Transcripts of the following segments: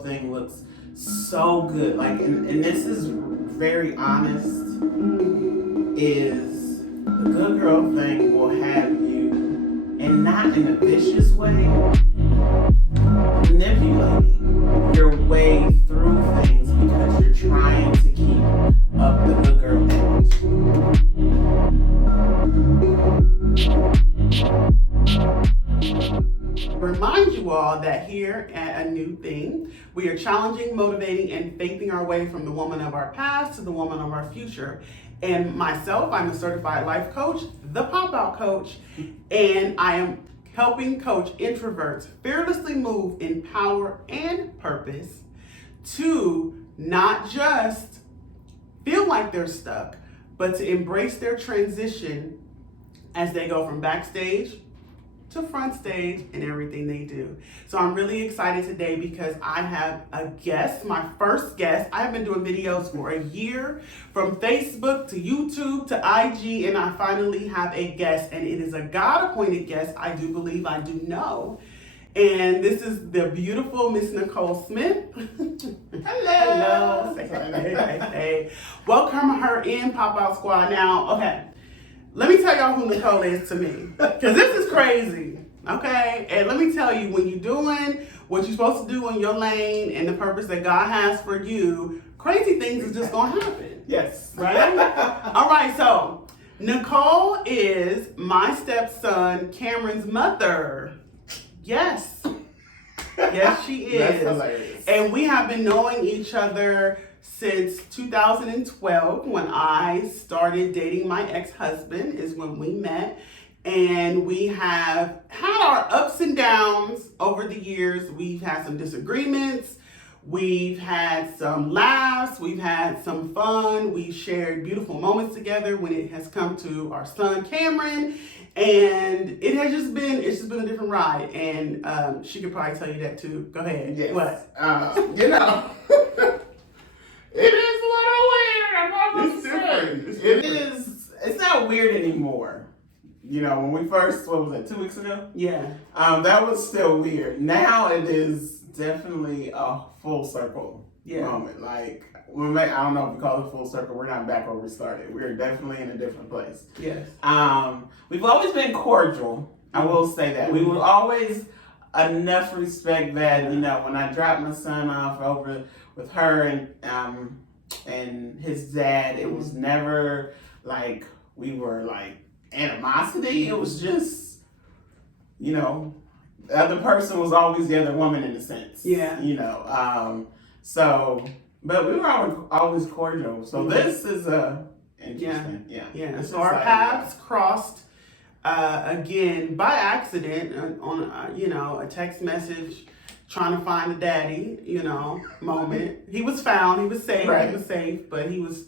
thing looks so good. Like, and this is very honest, is the good girl thing will have you, and not in a vicious way, manipulating your way through things because you're trying to keep up the good girl image. Remind you all that here at A New Thing, we are challenging, motivating, and faithing our way from the woman of our past to the woman of our future. And myself, I'm a certified life coach, the pop-out coach, and I am helping coach introverts fearlessly move in power and purpose to not just feel like they're stuck, but to embrace their transition as they go from backstage to front stage in everything they do. So I'm really excited today because I have a guest, my first guest. I have been doing videos for a year, from Facebook to YouTube to IG, and I finally have a guest, and it is a God-appointed guest. I do believe, I do know. And this is the beautiful Miss Nicole Smith. Hello. Hello. Hey. Welcome her in Pop Out Squad. Now, okay. Let me tell y'all who Nicole is to me, because this is crazy, okay? And let me tell you, when you're doing what you're supposed to do in your lane and the purpose that God has for you, crazy things is just gonna happen. Yes. Right? All right, so Nicole is my stepson Cameron's mother. Yes. Yes, she is. That's hilarious. And we have been knowing each other since 2012, when I started dating my ex-husband, is when we met. And we have had our ups and downs over the years. We've had some disagreements. We've had some laughs. We've had some fun. We've shared beautiful moments together when it has come to our son, Cameron. And it's just been a different ride. And she could probably tell you that too. Go ahead. Yes. What? It is a little weird. I'm not gonna say. It is. It's not weird anymore. When we first, what was it, 2 weeks ago? Yeah. That was still weird. Now it is definitely a full circle moment. Like, I don't know if we call it full circle. We're not back where we started. We're definitely in a different place. Yes. We've always been cordial. I will say that. We were always enough respect that, when I dropped my son off over with her and his dad, it was never like we were like animosity. It was just, the other person was always the other woman in a sense. Yeah. But we were always cordial. So this is interesting. Yeah. So our paths crossed again by accident on a text message trying to find a daddy, moment. He was found. He was safe. Right. He was safe, but he was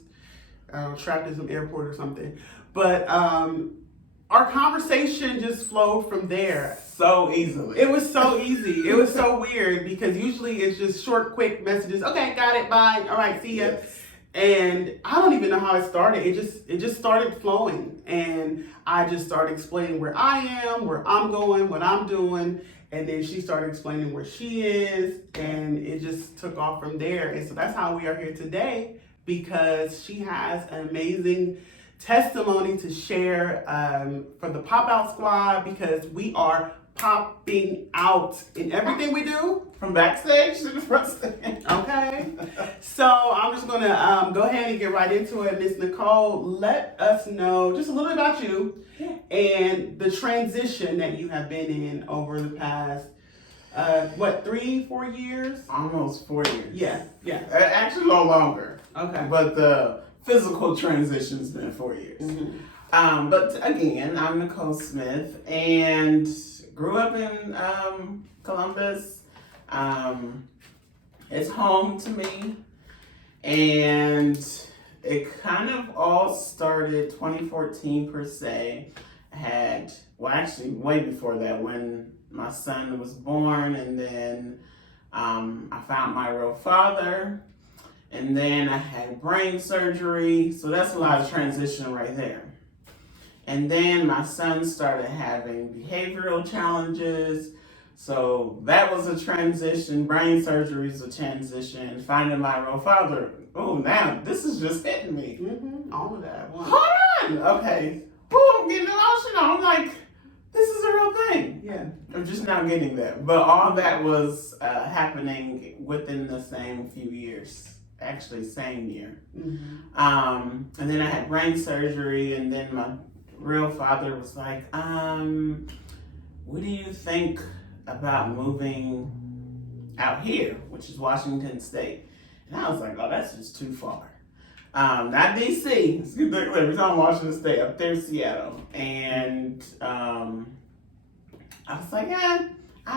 trapped in some airport or something. But our conversation just flowed from there. So easily. It was so easy. It was so weird because usually it's just short, quick messages. Okay, got it. Bye. All right, see ya. Yes. And I don't even know how it started. It just started flowing, and I just started explaining where I am, where I'm going, what I'm doing, and then she started explaining where she is, and it just took off from there. And so that's how we are here today, because she has an amazing testimony to share for the Pop Out Squad, because we are popping out in everything we do. From backstage to the front stage. Okay. So I'm just going to go ahead and get right into it. Miss Nicole, let us know just a little bit about you and the transition that you have been in over the past, 3-4 years? Almost 4 years. Yeah. Actually, a little longer. Okay. But the physical transition's been 4 years. Mm-hmm. But again, I'm Nicole Smith and grew up in Columbus. It's home to me, and it kind of all started 2014 per se. Actually way before that, when my son was born, and then I found my real father, and then I had brain surgery, so that's a lot of transition right there. And then my son started having behavioral challenges, So that was a transition. Brain surgery is a transition. Finding my real father. Oh, now this is just hitting me. All of that. Hold on. Okay. Oh, I'm getting emotional. I'm like, this is a real thing. Yeah. I'm just now getting that. But all that was happening within the same few years. Actually, same year. And then I had brain surgery, and then my real father was like, what do you think about moving out here, which is Washington State? And I was like, oh, that's just too far. Not DC, excuse me, we're talking Washington State, up there in Seattle. And I was like, I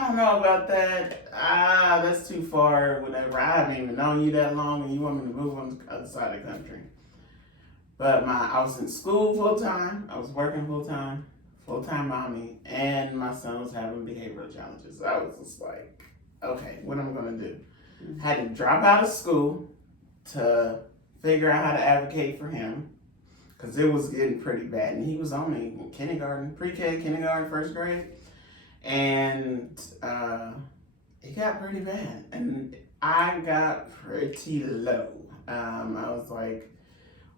don't know about that. That's too far, whatever. I haven't even known you that long, and you want me to move on the other side of the country. But I was in school full time. I was working full time mommy, and my son was having behavioral challenges. So I was just like, okay, what am I gonna do? I had to drop out of school to figure out how to advocate for him, because it was getting pretty bad. And he was only in kindergarten, pre-K, kindergarten, first grade. And it got pretty bad. And I got pretty low. I was like,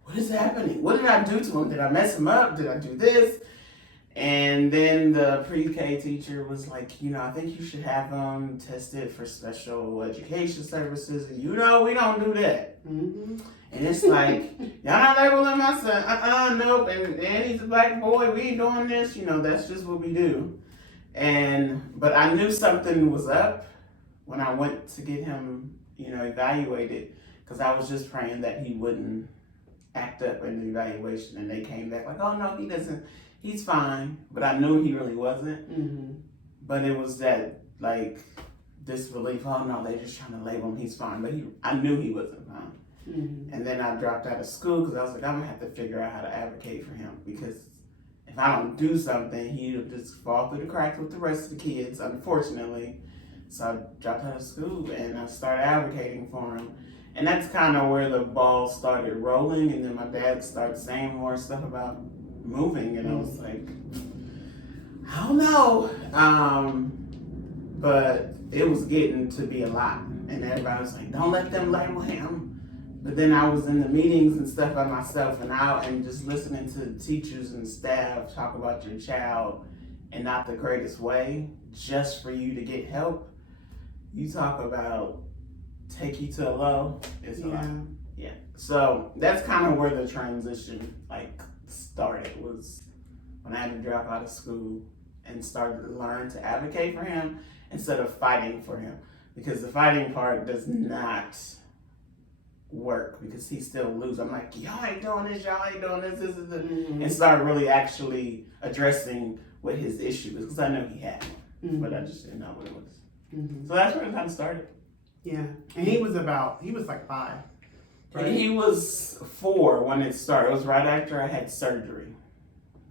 what is happening? What did I do to him? Did I mess him up? Did I do this? And then the pre-K teacher was like, I think you should have him tested for special education services. And we don't do that. And it's like, y'all not labeling my son. Nope. And he's a black boy. We ain't doing this. That's just what we do. But I knew something was up when I went to get him, evaluated, because I was just praying that he wouldn't act up in the evaluation. And they came back like, oh no, he doesn't. He's fine, but I knew he really wasn't. But it was that, disbelief. Oh no, they're just trying to label him. He's fine, but I knew he wasn't fine. And then I dropped out of school because I was like, I'm gonna have to figure out how to advocate for him, because if I don't do something, he'll just fall through the cracks with the rest of the kids, unfortunately. So I dropped out of school and I started advocating for him. And that's kind of where the ball started rolling. And then my dad started saying more stuff about moving, and I was like, I don't know. But it was getting to be a lot, and everybody was like, don't let them label him. But then I was in the meetings and stuff by myself, and just listening to teachers and staff talk about your child in not the greatest way, just for you to get help. You talk about take you to a low. It's a lot. Yeah. So that's kind of where the transition started, was when I had to drop out of school and started to learn to advocate for him instead of fighting for him, because the fighting part does not work, because he still loses. I'm like, y'all ain't doing this, this is the, and started really actually addressing what his issue is, because I know he had one, but I just didn't know what it was. So that's where it kind of started. Yeah, and he was like 5. Right. He was 4 when it started. It was right after I had surgery.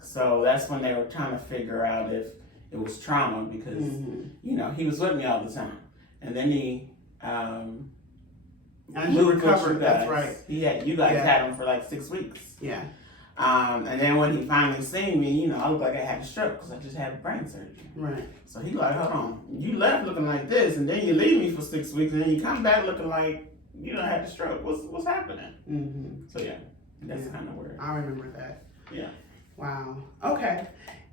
So that's when they were trying to figure out if it was trauma, because, he was with me all the time. And then he as you recovered, that's right. You guys had him for 6 weeks. Yeah. And then when he finally seen me, I looked like I had a stroke because I just had brain surgery. Right. So he like, hold on, you left looking like this, and then you leave me for 6 weeks, and then you come back looking like you don't have the stroke. What's happening? So yeah, that's kind of where I remember that. Yeah. Wow. Okay.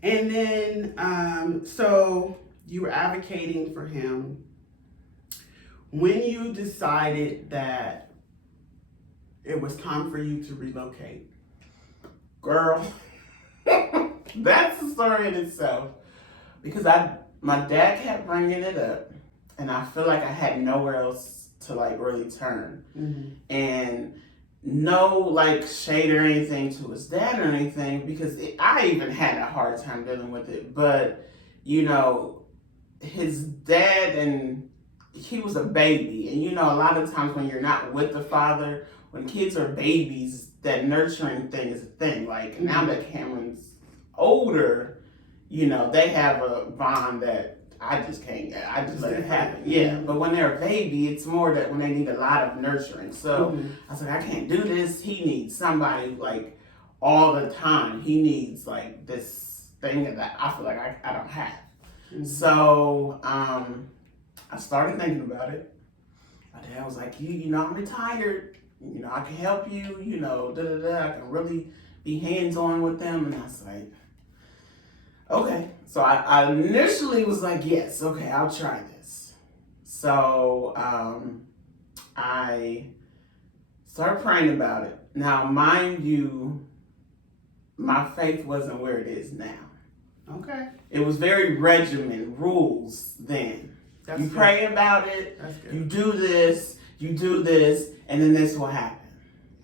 And then, so you were advocating for him. When you decided that it was time for you to relocate, girl, that's the story in itself. Because my dad kept bringing it up, and I feel like I had nowhere else to really turn. And no shade or anything to his dad or anything, because I even had a hard time dealing with it. But his dad, and he was a baby, and a lot of times when you're not with the father, when kids are babies, that nurturing thing is a thing. Now that Cameron's older, they have a bond that I just can't. I just let it happen. Yeah, but when they're a baby, it's more that when they need a lot of nurturing. So I was like, I can't do this. He needs somebody all the time. He needs this thing that I feel like I don't have. Mm-hmm. So I started thinking about it. My dad was like, you know, I'm retired. You know, I can help you. You know, I can really be hands-on with them. And I was like, okay. So I initially was like, yes, okay, I'll try this. So I started praying about it. Now, mind you, my faith wasn't where it is now. Okay. It was very regimen, rules then. That's you good. pray about it, That's good. you do this, and then this will happen.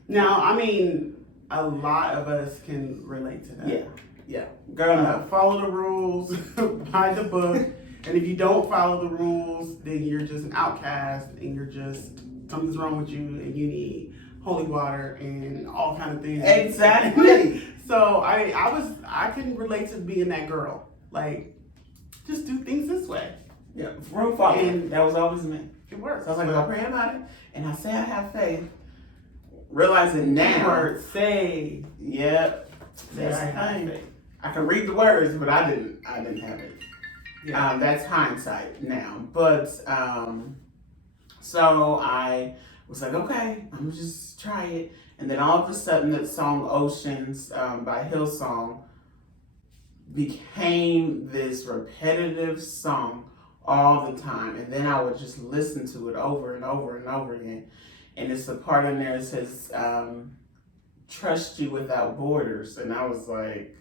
Now, I mean, a lot of us can relate to that. Yeah. Girl, no. Follow the rules, buy the book, and if you don't follow the rules, then you're just an outcast, and you're just, something's wrong with you, and you need holy water and all kind of things. Exactly. So I can relate to being that girl. Like, just do things this way. Yeah, room follow. And that was always me. It works. So I was like, I'll pray about it, and I say I have faith. Realizing now. Say. Yep. That's the thing. I can read the words, but I didn't have it. Yeah. That's hindsight now. But so I was like, okay, I'm gonna just try it. And then all of a sudden, that song "Oceans" by Hillsong became this repetitive song all the time. And then I would just listen to it over and over and over again. And it's a part in there that says, "Trust you without borders." And I was like,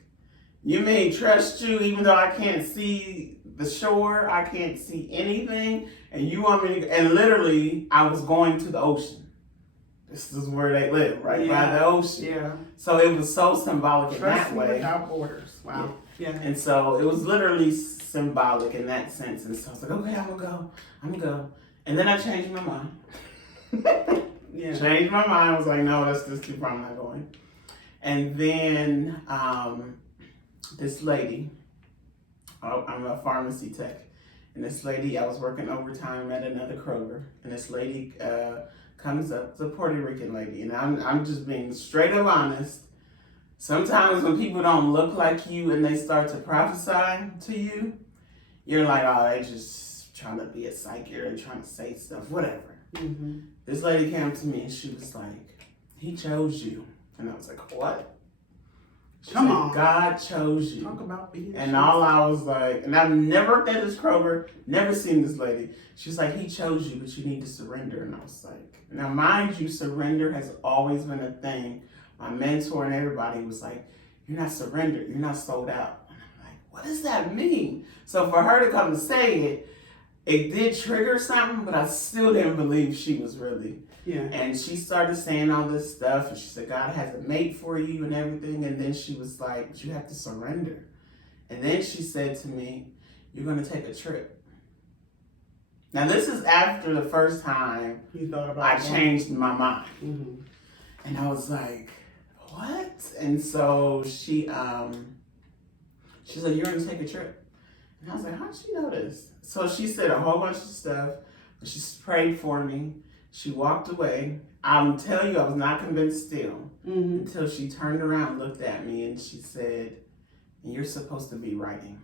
you mean trust you even though I can't see the shore, I can't see anything, and you want me to, and literally I was going to the ocean. This is where they live, right by the ocean. Yeah. So it was so symbolic Trust in that way. Without borders. Wow. Yeah. And so it was literally symbolic in that sense. And so I was like, okay, I'm gonna go. And then I changed my mind. Yeah. Changed my mind. I was like, no, that's just too far, I'm not going. And then this lady, I'm a pharmacy tech, and this lady, I was working overtime at another Kroger, and this lady comes up, it's a Puerto Rican lady, and I'm just being straight up honest. Sometimes when people don't look like you and they start to prophesy to you, you're like, oh, they just trying to be a psychic or trying to say stuff, whatever. Mm-hmm. This lady came to me and she was like, he chose you. And I was like, what? Come on. God chose you. Talk about being And all I was like, and I've never worked at this Kroger, never seen this lady. She's like, he chose you, but you need to surrender. And I was like, now mind you, surrender has always been a thing. My mentor and everybody was like, you're not surrendered, you're not sold out. And I'm like, what does that mean? So for her to come and say it, it did trigger something, but I still didn't believe she was really. Yeah. And she started saying all this stuff, and she said, God has a mate for you and everything. And then she was like, but you have to surrender. And then she said to me, you're going to take a trip. Now, this is after the first time you thought about I changed my mind. Mm-hmm. And I was like, what? And so she said, you're going to take a trip. And I was like, how did she know this? So she said a whole bunch of stuff. She prayed for me. She walked away. I'm telling you, I was not convinced still until she turned around, looked at me, and she said, you're supposed to be writing.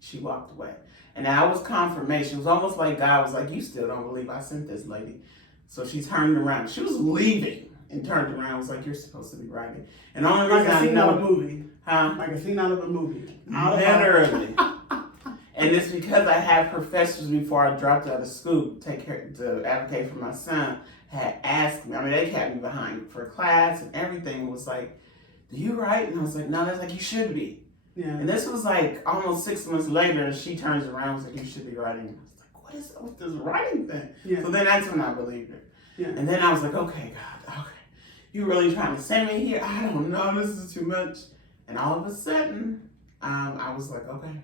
She walked away. And that was confirmation. It was almost like God was like, you still don't believe I sent this lady. So she turned around. She was leaving and turned around and was like, you're supposed to be writing. And the only reason like a scene out of a movie. Huh? Like a scene out of a movie. Literally. And it's because I had professors before I dropped out of school to advocate for my son had asked me, I mean, they kept me behind for class and everything. It was like, do you write? And I was like, no, that's like, you should be. Yeah. And this was like almost 6 months later, and she turns around and was like, you should be writing. And I was like, what is up with this writing thing? Yeah. So then that's when I believed it. Yeah. And then I was like, okay, God, okay. You really trying to send me here? I don't know, this is too much. And all of a sudden, I was like, okay.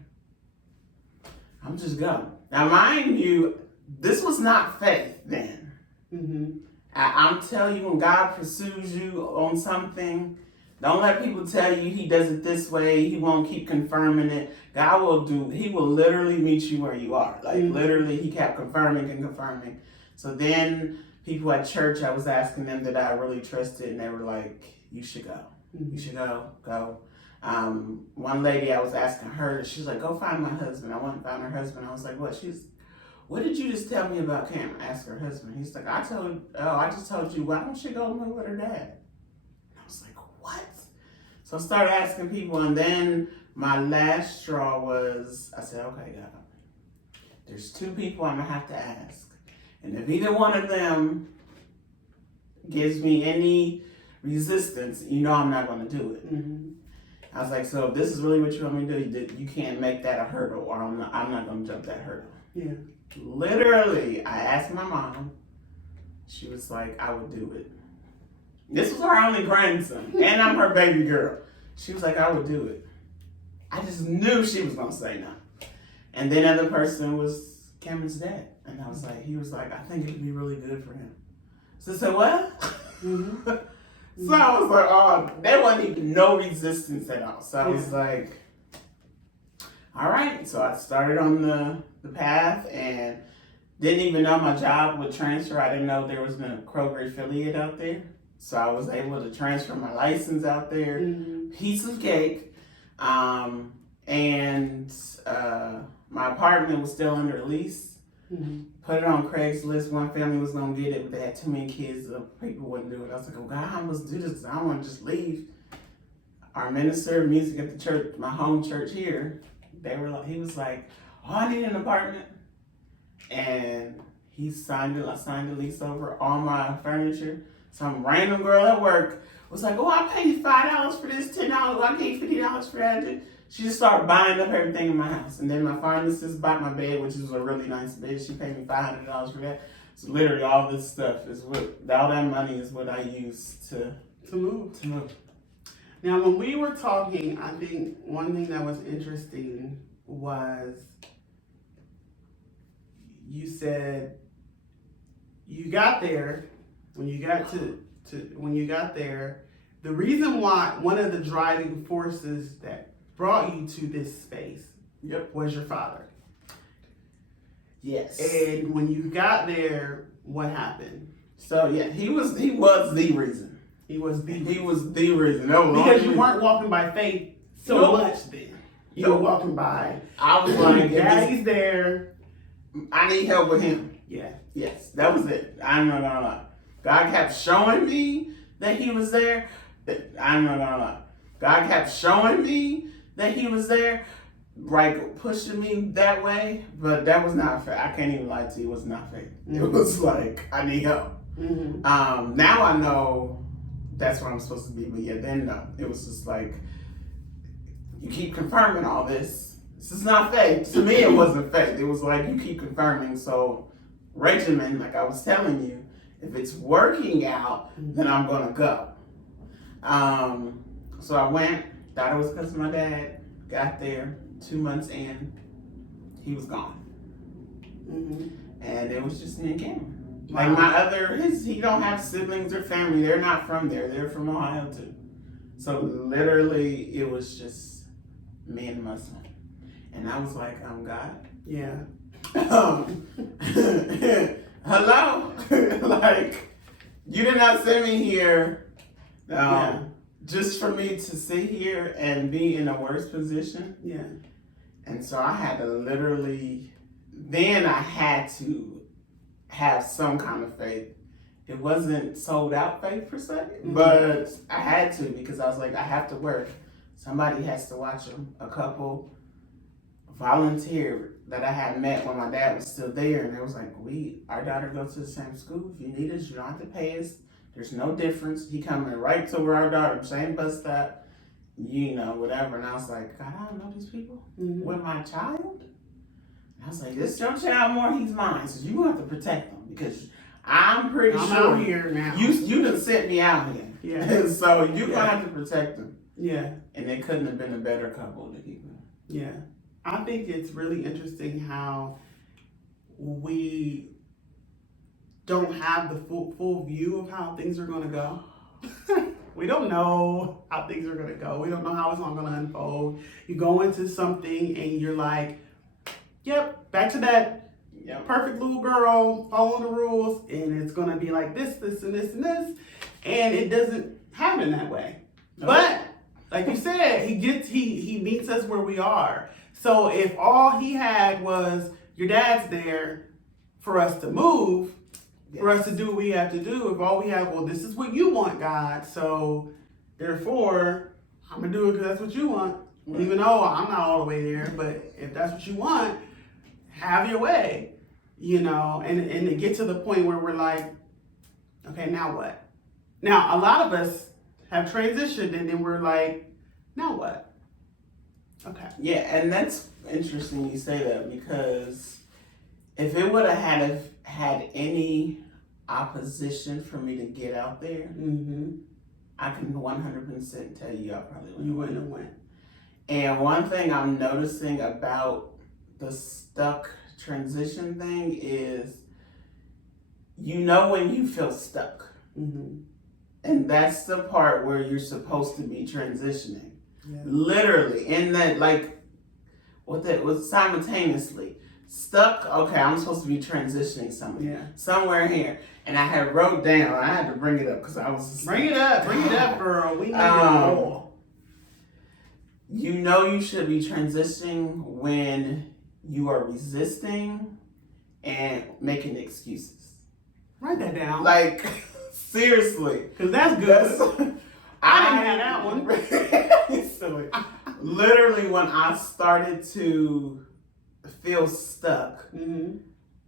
I'm just going. Now, mind you, this was not faith then. Mm-hmm. I'm telling you, when God pursues you on something, don't let people tell you he does it this way. He won't keep confirming it. God will he will literally meet you where you are. Like literally, he kept confirming and confirming. So then people at church, I was asking them that I really trusted, and they were like, you should go. You should go. One lady, I was asking her, she's like, go find my husband. I went and found her husband. I was like, what did you just tell me about Cam? I asked her husband. He's like, I just told you, why don't you go live with her dad? I was like, what? So I started asking people, and then my last straw was, I said, okay, God, there's 2 people I'm gonna have to ask. And if either one of them gives me any resistance, you know I'm not gonna do it. Mm-hmm. I was like, so if this is really what you want me to do, you can't make that a hurdle, or I'm not gonna jump that hurdle. Yeah. Literally, I asked my mom. She was like, I would do it. This was her only grandson, and I'm her baby girl. She was like, I would do it. I just knew she was gonna say no. And then the other person was Cameron's dad, and he was like, I think it'd be really good for him. So I said, what? Mm-hmm. So I was like, oh, there wasn't even no resistance at all. So I was like, all right. So I started on the path and didn't even know my job would transfer. I didn't know there was a Kroger affiliate out there. So I was able to transfer my license out there. Mm-hmm. Piece of cake. And my apartment was still under a lease. Mm-hmm. Put it on Craigslist. One family was gonna get it, but they had too many kids, so people wouldn't do it. I was like, oh God, let's do this. I don't want to just leave. Our minister of music at the church, my home church here, he was like, oh, I need an apartment. And I signed the lease over all my furniture. Some random girl at work was like, oh, I'll pay you $5 for this, $10, I'll pay you $50 for that. She just started buying up everything in my house. And then my pharmacist bought my bed, which is a really nice bed. She paid me $500 for that. So literally all this stuff all that money is what I use to move. Now, when we were talking, I think one thing that was interesting was you said you got there, when you got there, the reason why, one of the driving forces that brought you to this space was your father. Yes. And when you got there, what happened? So yeah, he was the reason. He was the reason. No, because you weren't walking by faith so much then. You were walking by. I was like, Daddy's there. I need help with him. Yeah. Yes, that was it. I'm not gonna lie. God kept showing me that he was there. I'm not gonna lie. God kept showing me that he was there, like pushing me that way, but that was not fair. I can't even lie to you, it was not fair. Mm-hmm. It was like, I need help. Mm-hmm. Now I know that's where I'm supposed to be, but yeah, then no. It was just like, you keep confirming all this. This is not faith. To me, it wasn't faith. It was like, you keep confirming. So, regimen, like I was telling you, if it's working out, then I'm gonna go. So I went. Thought it was because of my dad. Got there 2 months in, he was gone. Mm-hmm. And it was just me and Cameron. Wow. Like he don't have siblings or family. They're not from there. They're from Ohio too. So literally, it was just me and my son. And I was like, God. Yeah. Hello? Like, you did not send me here. Just for me to sit here and be in a worse position. Yeah. And so I had to then I had to have some kind of faith. It wasn't sold out faith per se, but I had to because I was like, I have to work. Somebody has to watch them. A couple volunteered that I had met when my dad was still there, and they was like, our daughter goes to the same school. If you need us, you don't have to pay us. There's no difference. He coming right to where our daughter, same bus stop, whatever. And I was like, God, I don't know these people. Mm-hmm. With my child? And I was like, this is your child more, he's mine. So you have to protect him because I'm pretty sure out here now. You done sent me out here. Yeah. So you're going to have to protect him. Yeah. And they couldn't have been a better couple to keep him. Yeah. I think it's really interesting how we don't have the full view of how things are going to go. We don't know how things are going to go. We don't know how it's all going to unfold. You go into something and you're like, yep, back to that perfect little girl, follow the rules, and it's going to be like this, this, and this, and this. And it doesn't happen that way. Nope. But Like you said, he meets us where we are. So if all he had was your dad's there for us to move, for us to do what we have to do, if all we have, well, this is what you want, God, so therefore, I'm going to do it because that's what you want. Right. Even though I'm not all the way there, but if that's what you want, have your way, you know, and to get to the point where we're like, okay, now what? Now, a lot of us have transitioned and then we're like, now what? Okay. Yeah, and that's interesting you say that, because if it would have had any opposition for me to get out there, I can 100% tell you I probably wouldn't have went. And one thing I'm noticing about the stuck transition thing is, you know when you feel stuck. And that's the part where you're supposed to be transitioning. Yeah. Literally, in that, like, what that was simultaneously. Stuck, okay, I'm supposed to be transitioning somewhere here. And I had wrote down, I had to bring it up because I was just bring it up, girl. We need it. You know you should be transitioning when you are resisting and making excuses. Write that down. Like, seriously. Because that's good. I didn't have that one. Silly. Literally, when I started to feel stuck,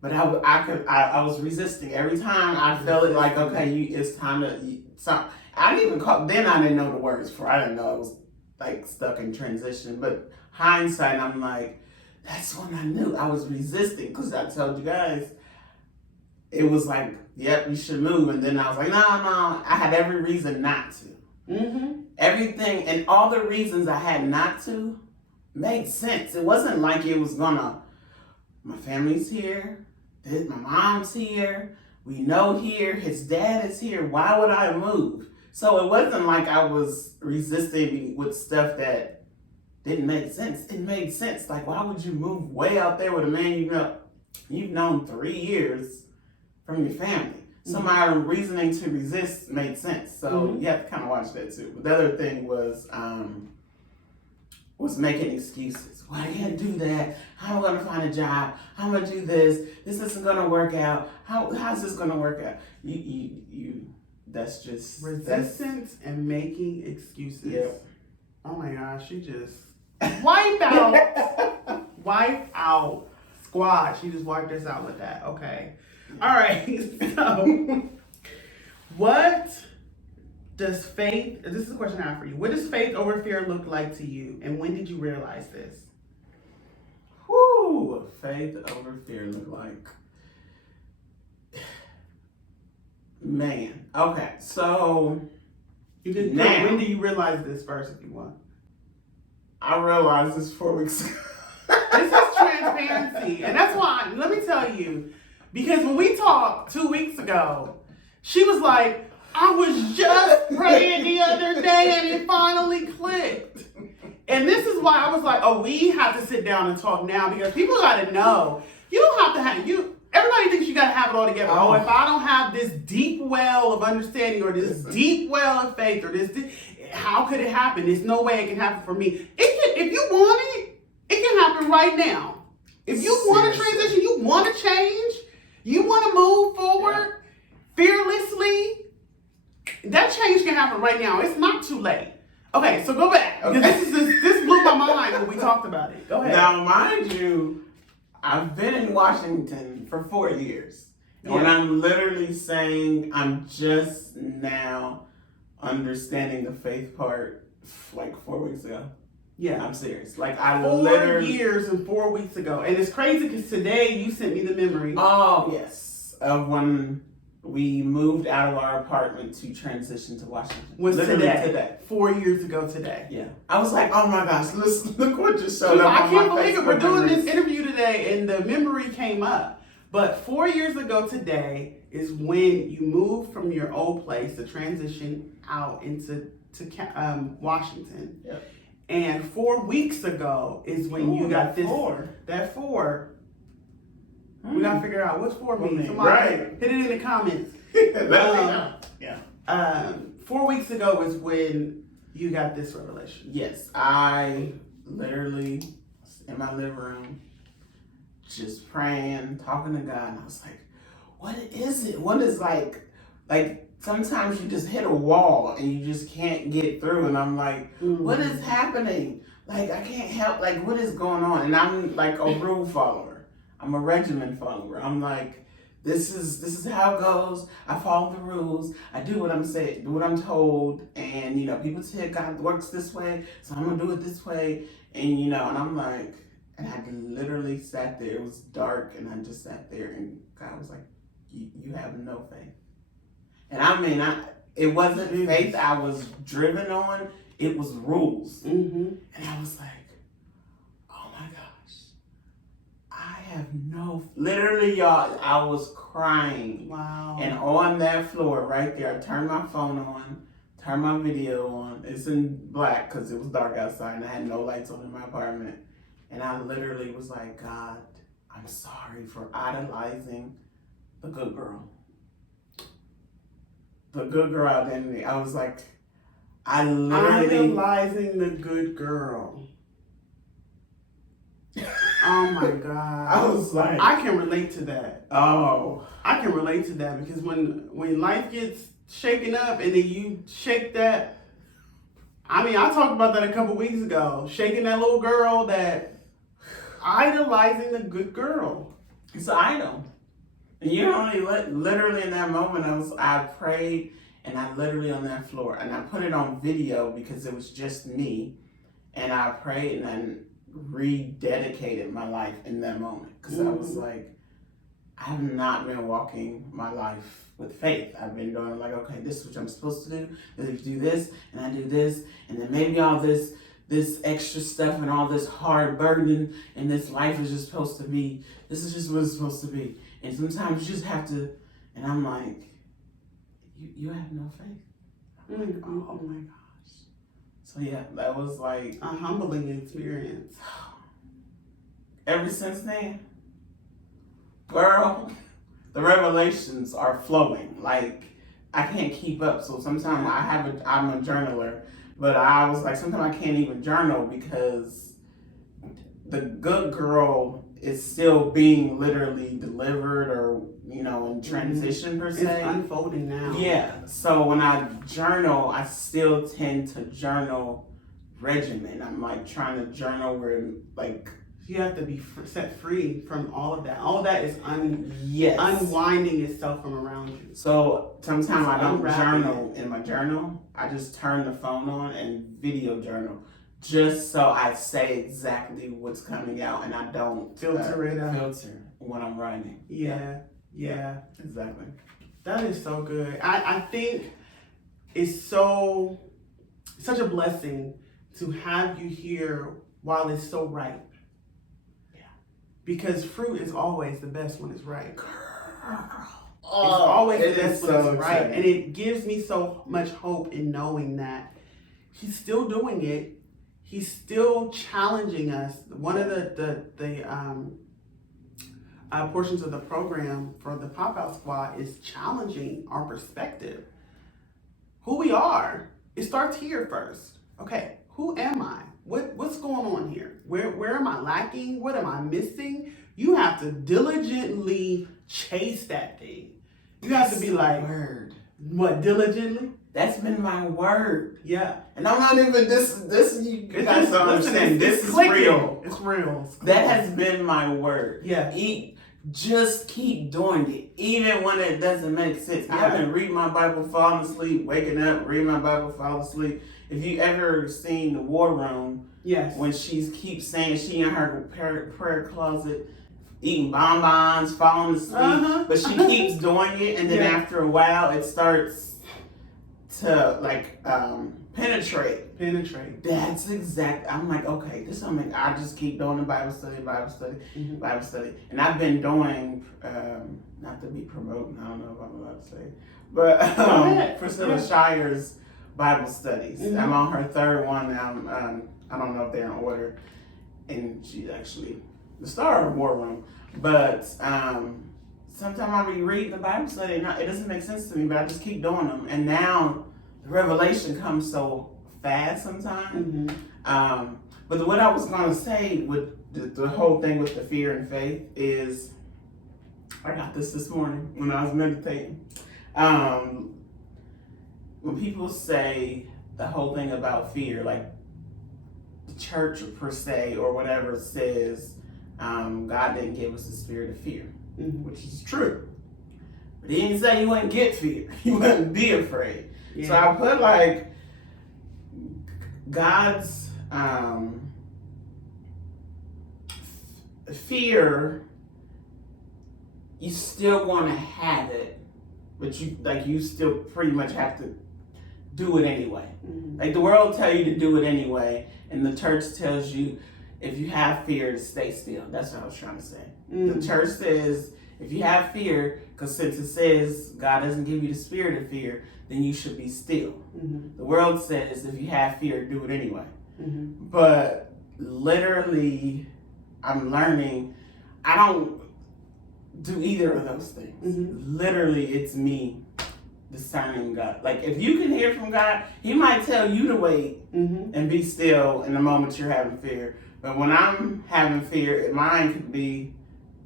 but I was resisting. Every time I felt it, like, okay, it's time to stop. I didn't know the words for. I didn't know I was like stuck in transition. But hindsight, I'm like, that's when I knew I was resisting, because I told you guys, it was like, yep, you should move. And then I was like, no, I had every reason not to. Everything and all the reasons I had not to made sense. It wasn't like it was gonna, my family's here, my mom's here, we know here, his dad is here, why would I move? So it wasn't like I was resisting with stuff that didn't make sense. It made sense. Like, why would you move way out there with a man you've known 3 years from your family? So my reasoning to resist made sense. So you have to kind of watch that too. But the other thing was making excuses. Well, I can't do that. How am I going to find a job? How am I going to do this? This isn't going to work out. How's this going to work out? That's just resistance and making excuses. Yep. Oh my gosh, she just wipe out squad. She just wiped us out with that. Okay. All right, so what does faith, this is a question I have for you. What does faith over fear look like to you, and when did you realize this? Whoo, faith over fear look like, man, okay, so when do you realize this first, if you want? I realized this 4 weeks ago. This is transparency, and that's why, let me tell you, because when we talked 2 weeks ago, she was like, I was just praying the other day and it finally clicked. And this is why I was like, oh, we have to sit down and talk now, because people got to know. You don't have to have, everybody thinks you got to have it all together. Oh, if I don't have this deep well of understanding or this deep well of faith or this, how could it happen? There's no way it can happen for me. If you want it, it can happen right now. If you want to transition, you want to change, you want to move forward fearlessly, that change can happen right now. It's not too late. Okay, so go back. Because this blew my mind when we talked about it. Go ahead. Now, mind you, I've been in Washington for 4 years. Yeah. And I'm literally saying I'm just now understanding the faith part like 4 weeks ago. Yeah, I'm serious. Like, I 4 years and 4 weeks ago. And it's crazy because today you sent me the memory. Oh, yes. Of when we moved out of our apartment to transition to Washington. Was today. 4 years ago today. Yeah. I was like, oh my gosh, look what just showed up. I can't believe it. We're doing this interview today and the memory came up. But 4 years ago today is when you moved from your old place to transition out into Washington. Yep. And 4 weeks ago is when you got this. That four. We gotta figure out what's 4 means. Somebody hit it in the comments. Let me know. Yeah. 4 weeks ago is when you got this revelation. Yes, I literally was in my living room, just praying, talking to God, and I was like, what is it? What is like sometimes you just hit a wall and you just can't get through, and I'm like, what is happening? Like, I can't help, like, what is going on? And I'm like a rule follower. I'm a regimen follower. I'm like, this is how it goes. I follow the rules. I do what I'm saying, do what I'm told. And, you know, people say God works this way, so I'm going to do it this way. And, you know, and I'm like, and I literally sat there. It was dark, and I just sat there, and God was like, you have no faith. And I mean, it wasn't faith I was driven on. It was rules. And I was like, oh my gosh. I have literally, y'all, I was crying. Wow. And on that floor right there, I turned my phone on, turned my video on. It's in black because it was dark outside and I had no lights on in my apartment. And I literally was like, God, I'm sorry for idolizing the good girl. The good girl identity. I was like, I literally... idolizing the good girl. Oh my God. I was like... I can relate to that. Oh. I can relate to that because when life gets shaken up and then you shake that... I mean, I talked about that a couple weeks ago. Shaking that little girl, that idolizing the good girl. It's an idol. And you only literally in that moment, I prayed, and I literally on that floor, and I put it on video because it was just me, and I prayed and I rededicated my life in that moment because I was like, I have not been walking my life with faith. I've been doing like, okay, this is what I'm supposed to do. Then you do this, and I do this, and then maybe all this extra stuff and all this hard burden, and this life is just supposed to be. This is just what it's supposed to be. And sometimes you just have to, and I'm like, you have no faith. I'm like, oh my gosh. So yeah, that was like a humbling experience. Ever since then, girl, the revelations are flowing. Like, I can't keep up. So sometimes I'm a journaler, but I was like, sometimes I can't even journal because the good girl is still being literally delivered or, you know, in transition per se. It's unfolding now. Yeah. So when I journal, I still tend to journal regimen. I'm like trying to journal where like... You have to be set free from all of that. All of that is yes. unwinding itself from around you. So sometimes I don't journal in my journal. I just turn the phone on and video journal. Just so I say exactly what's coming out and I don't filter when I'm writing. Yeah. Exactly. That is so good. I think it's such a blessing to have you here while it's so ripe. Yeah. Because fruit is always the best when it's ripe. It's always the best when it's ripe. And it gives me so much hope in knowing that he's still doing it. He's still challenging us. One of the portions of the program for the Pop-Out Squad is challenging our perspective. Who we are. It starts here first. Okay, who am I? What's going on here? Where am I lacking? What am I missing? You have to diligently chase that thing. You have to be like, what, diligently? That's been my word. Yeah. And I'm not even this you guys don't understand. This is real. It's real. That has been my word. Yeah. Just keep doing it. Even when it doesn't make sense. Yeah. I've been reading my Bible, falling asleep, waking up, reading my Bible, falling asleep. If you ever seen The War Room, yes, when she keeps saying she in her prayer closet, eating bonbons, falling asleep, but she keeps doing it, and then after a while it starts to like penetrate. That's exact. I'm like, okay, this something. I just keep doing the Bible study, and I've been doing not to be promoting. I don't know if I'm allowed to say, but Priscilla Shire's Bible studies. I'm on her third one now. I don't know if they're in order, and she's actually the star of War Room. But sometimes I be reading the Bible study, and it doesn't make sense to me, but I just keep doing them, and now the revelation comes so fast sometimes. Mm-hmm. But what I was going to say with the whole thing with the fear and faith is, I got this morning when I was meditating. When people say the whole thing about fear, like the church per se or whatever says, God didn't give us a spirit of fear, which is true. But he didn't say you wouldn't get fear. You wouldn't be afraid. Yeah. So I put like God's fear, you still want to have it, but you still pretty much have to do it anyway. Like the world tell you to do it anyway, and the church tells you if you have fear to stay still. That's what I was trying to say. The church says if you have fear, because since it says God doesn't give you the spirit of fear, then you should be still. The world says if you have fear, do it anyway. But literally, I'm learning I don't do either of those things. Literally, it's me discerning God. Like if you can hear from God, he might tell you to wait and be still in the moment you're having fear. But when I'm having fear, mine could be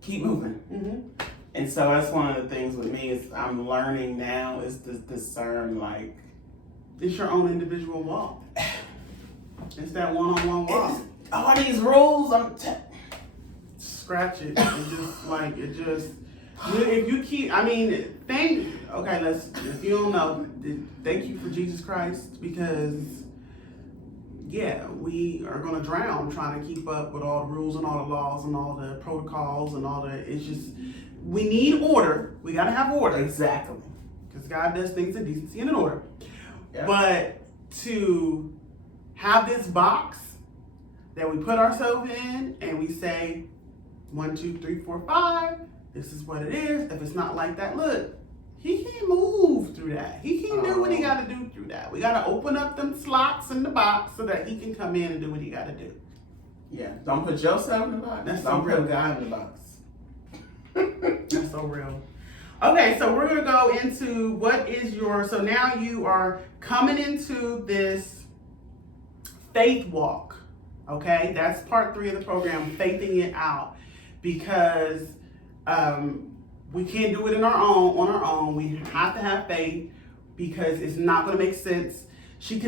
keep moving. And so that's one of the things with me is I'm learning now is to discern, like, it's your own individual walk. It's that one-on-one walk. All these rules, scratch it. If you keep, if you don't know, thank you for Jesus Christ, because yeah, we are going to drown trying to keep up with all the rules and all the laws and all the protocols and all the, it's just, we need order. We got to have order. Exactly. Because God does things in decency and in order. Yeah. But to have this box that we put ourselves in and we say, 1, 2, 3, 4, 5, this is what it is. If it's not like that, look, he can't move through that. He can't do what he got to do through that. We got to open up them slots in the box so that he can come in and do what he got to do. Yeah, don't put yourself in the box. Don't put God in the box. That's so real. Okay, so we're going to go into so now you are coming into this faith walk. Okay, that's part 3 of the program, faithing it out, because we can't do it on our own. We have to have faith because it's not going to make sense. She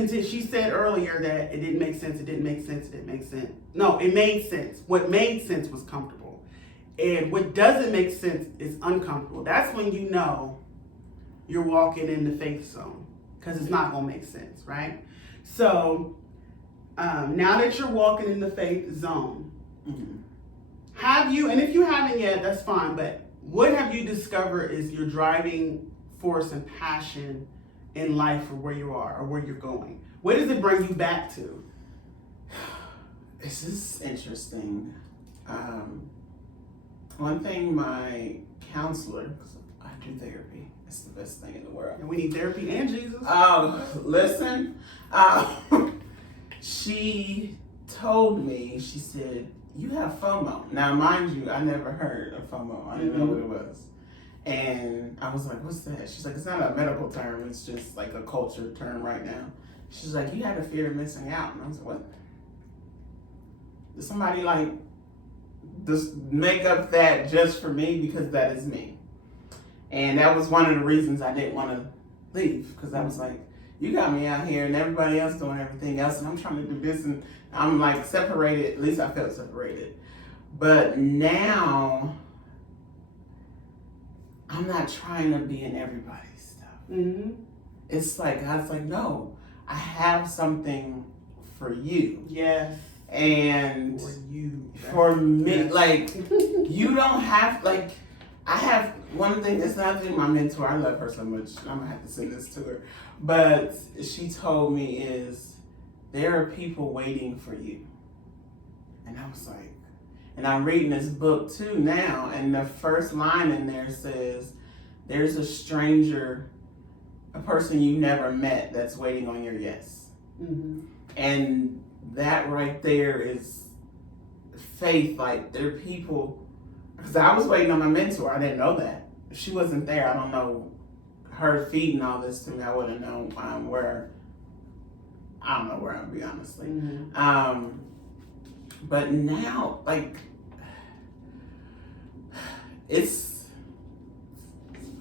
said earlier that it didn't make sense. It didn't make sense. It didn't make sense. No, it made sense. What made sense was comfortable. And what doesn't make sense is uncomfortable. That's when you know you're walking in the faith zone, because it's not going to make sense, right? So now that you're walking in the faith zone, have you, and if you haven't yet, that's fine, but what have you discovered is your driving force and passion in life for where you are or where you're going? What does it bring you back to? This is interesting. One thing my counselor, because I do therapy, it's the best thing in the world. And we need therapy and Jesus. Listen, she told me, she said, you have FOMO. Now, mind you, I never heard of FOMO. I didn't know what it was. And I was like, what's that? She's like, it's not a medical term. It's just like a culture term right now. She's like, you had a fear of missing out. And I was like, what? Did somebody like just make up that just for me? Because that is me. And that was one of the reasons I didn't want to leave. Because I was like, you got me out here and everybody else doing everything else. And I'm trying to do this and I'm like separated. At least I felt separated. But now I'm not trying to be in everybody's stuff. It's like, God's like, no, I have something for you. Yes. And for you. For me, yes. Like, you don't have, like, I have one thing, it's not my mentor, I love her so much, I'm gonna have to send this to her. But she told me is, there are people waiting for you. And I was like, and I'm reading this book too now, and the first line in there says, there's a stranger, a person you never met that's waiting on your yes. And that right there is faith. Like, there are people, because I was waiting on my mentor, I didn't know that. If she wasn't there, I don't know, her feeding all this to me, I wouldn't know where I don't know where I'd be, honestly. Mm-hmm. But now, like,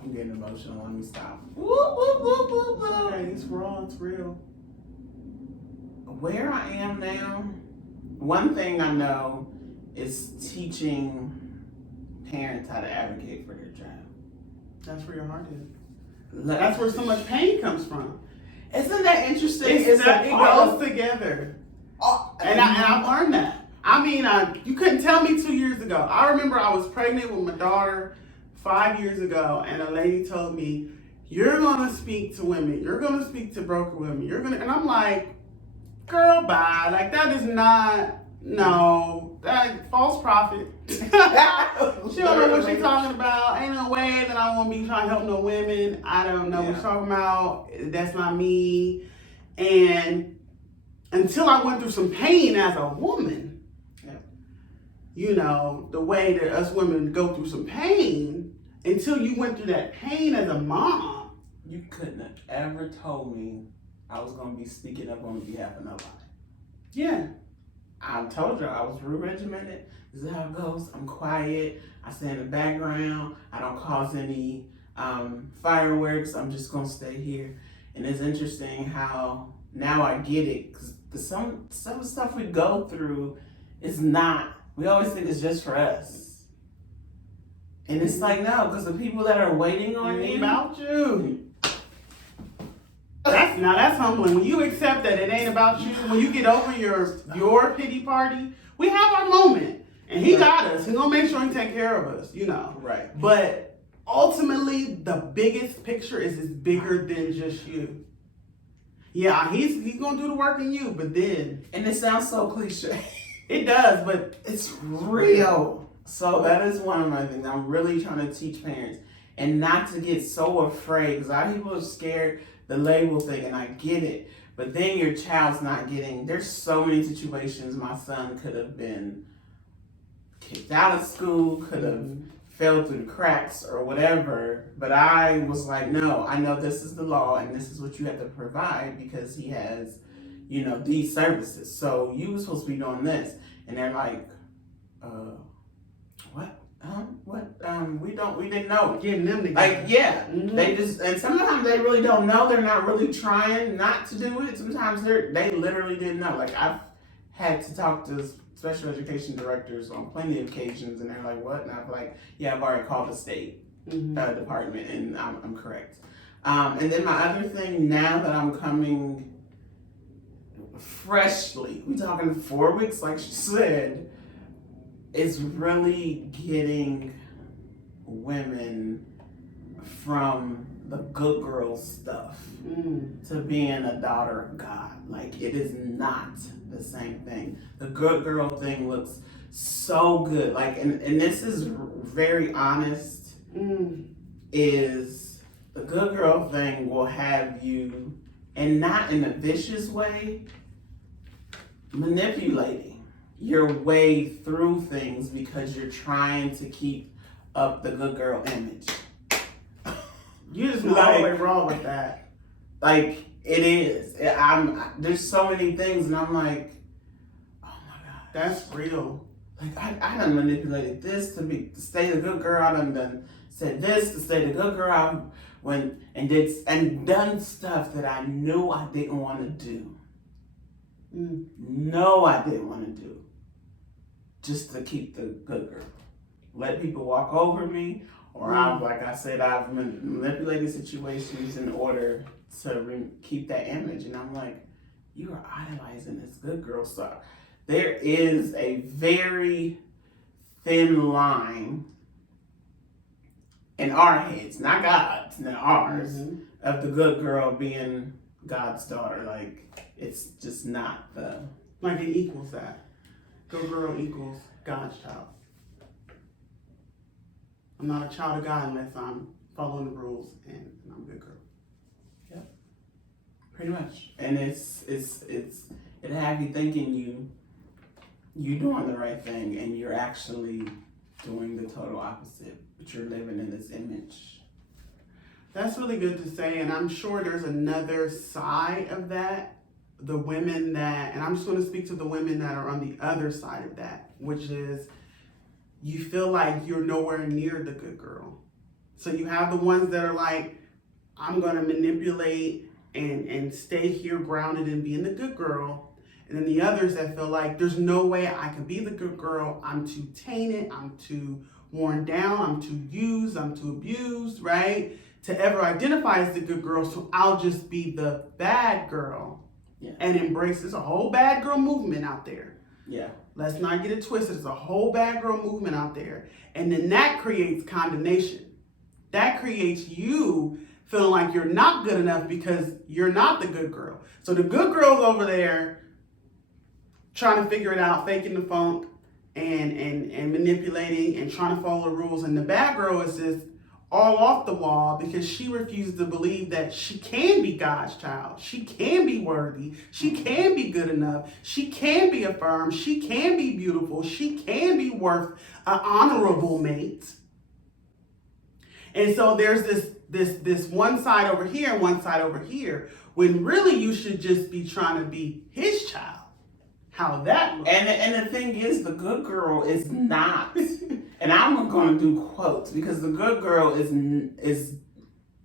I'm getting emotional. Let me stop. Woo, woo, woo, woo, woo. It's okay. It's raw. It's real. Where I am now, one thing I know is teaching parents how to advocate for their child. That's where your heart is. That's where so much pain comes from. Isn't that interesting? It goes together. And I've learned that. I mean, you couldn't tell me 2 years ago. I remember I was pregnant with my daughter 5 years ago, and a lady told me, "You're gonna speak to women. You're gonna speak to broken women. And I'm like, girl, bye. Like, that is not, no, that false prophet. She don't know what she's talking about. Ain't no way that I won't be trying to help no women. I don't know what she's talking about. That's not me." And until I went through some pain as a woman, you know, the way that us women go through some pain, until you went through that pain as a mom. You couldn't have ever told me I was going to be speaking up on behalf of nobody. Yeah. I told you I was real regimented. This is how it goes. I'm quiet. I stay in the background. I don't cause any fireworks. I'm just going to stay here. And it's interesting how now I get it. Because some stuff we go through is not. We always think it's just for us. And it's like, no, because the people that are waiting on you. About you. That's humbling. When you accept that it ain't about you, when you get over your pity party, we have our moment. And he got us. He's going to make sure he take care of us, you know. Right. But ultimately, the biggest picture is bigger than just you. Yeah, he's going to do the work in you, but then. And it sounds so cliche. It does, but it's real. So that is one of my things. I'm really trying to teach parents and not to get so afraid, because a lot of people are scared the label thing, and I get it. But then your child's not getting, there's so many situations my son could have been kicked out of school, could have fell through the cracks or whatever. But I was like, no, I know this is the law and this is what you have to provide because he has, you know, these services. So you were supposed to be doing this. And they're like, what? We didn't know. Getting them together. Like, yeah, they just, and sometimes they really don't know. They're not really trying not to do it. Sometimes they literally didn't know. Like, I've had to talk to special education directors on plenty of occasions, and they're like, what? And I'm like, yeah, I've already called the state department, and I'm correct. And then my other thing, now that I'm coming freshly, we talking 4 weeks, like she said, is really getting women from the good girl stuff to being a daughter of God. Like, it is not the same thing. The good girl thing looks so good. Like, and this is very honest, is the good girl thing will have you, and not in a vicious way, manipulating your way through things because you're trying to keep up the good girl image. You just all the way wrong with that. Like, it is. There's so many things, and I'm like, oh my God. That's real. Like, I done manipulated this to stay the good girl. I done said this to stay the good girl. And done stuff that I knew I didn't want to do. No, I didn't want to do. Just to keep the good girl. Let people walk over me, or I've manipulated situations in order to keep that image. And I'm like, you are idolizing this good girl stuff. There is a very thin line in our heads, not God's, not ours, of the good girl being God's daughter. Like, it's just not the... Like, it equals that. Good girl equals God's child. I'm not a child of God unless I'm following the rules and I'm a good girl. Yep. Pretty much. And it have you thinking you doing the right thing and you're actually doing the total opposite, but you're living in this image. That's really good to say, and I'm sure there's another side of that the women that, and I'm just going to speak to the women that are on the other side of that, which is you feel like you're nowhere near the good girl. So you have the ones that are like, I'm going to manipulate and stay here grounded and being the good girl. And then the others that feel like there's no way I can be the good girl. I'm too tainted. I'm too worn down. I'm too used. I'm too abused, right? To ever identify as the good girl. So I'll just be the bad girl. Yeah. And embrace. There's a whole bad girl movement out there. Yeah. Let's not get it twisted. There's a whole bad girl movement out there. And then that creates condemnation. That creates you feeling like you're not good enough because you're not the good girl. So the good girl's over there trying to figure it out, faking the funk and manipulating and trying to follow the rules. And the bad girl is just all off the wall because she refuses to believe that she can be God's child. She can be worthy. She can be good enough. She can be affirmed. She can be beautiful. She can be worth an honorable mate. And so there's this one side over here and one side over here, when really you should just be trying to be his child. How that looks. And the thing is, the good girl is not, and I'm going to do quotes because the good girl is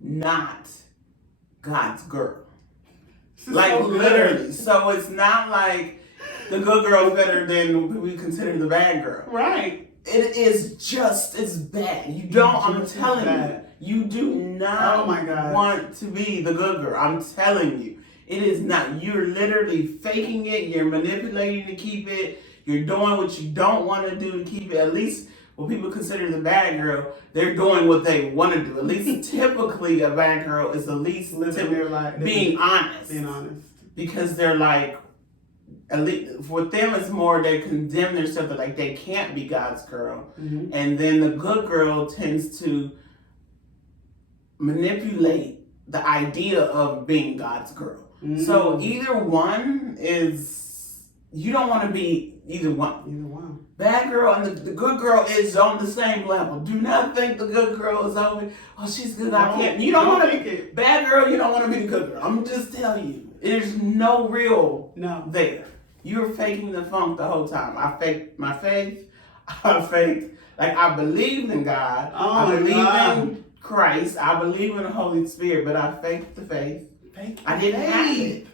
not God's girl. Like so literally. So it's not like the good girl is better than we consider the bad girl. Right. It is just as bad. You don't, I'm telling you do not want to be the good girl. I'm telling you. It is not. You're literally faking it. You're manipulating to keep it. You're doing what you don't want to do to keep it. At least what people consider the bad girl, they're doing what they want to do. At least typically a bad girl is at least living their life, being honest. Being honest. Because they're like, at least with them it's more they condemn themselves like they can't be God's girl. Mm-hmm. And then the good girl tends to manipulate the idea of being God's girl. Mm. So either one is, you don't want to be either one. Either one. Bad girl and the good girl is on the same level. Do not think the good girl is over, oh, she's good, I can't. You don't want to be bad girl, you don't want to be the good girl. I'm just telling you. There's no real there. You're faking the funk the whole time. I faked my faith. I believed in God. Oh, I believe in Christ. I believe in the Holy Spirit, but I faked the faith. I didn't have it.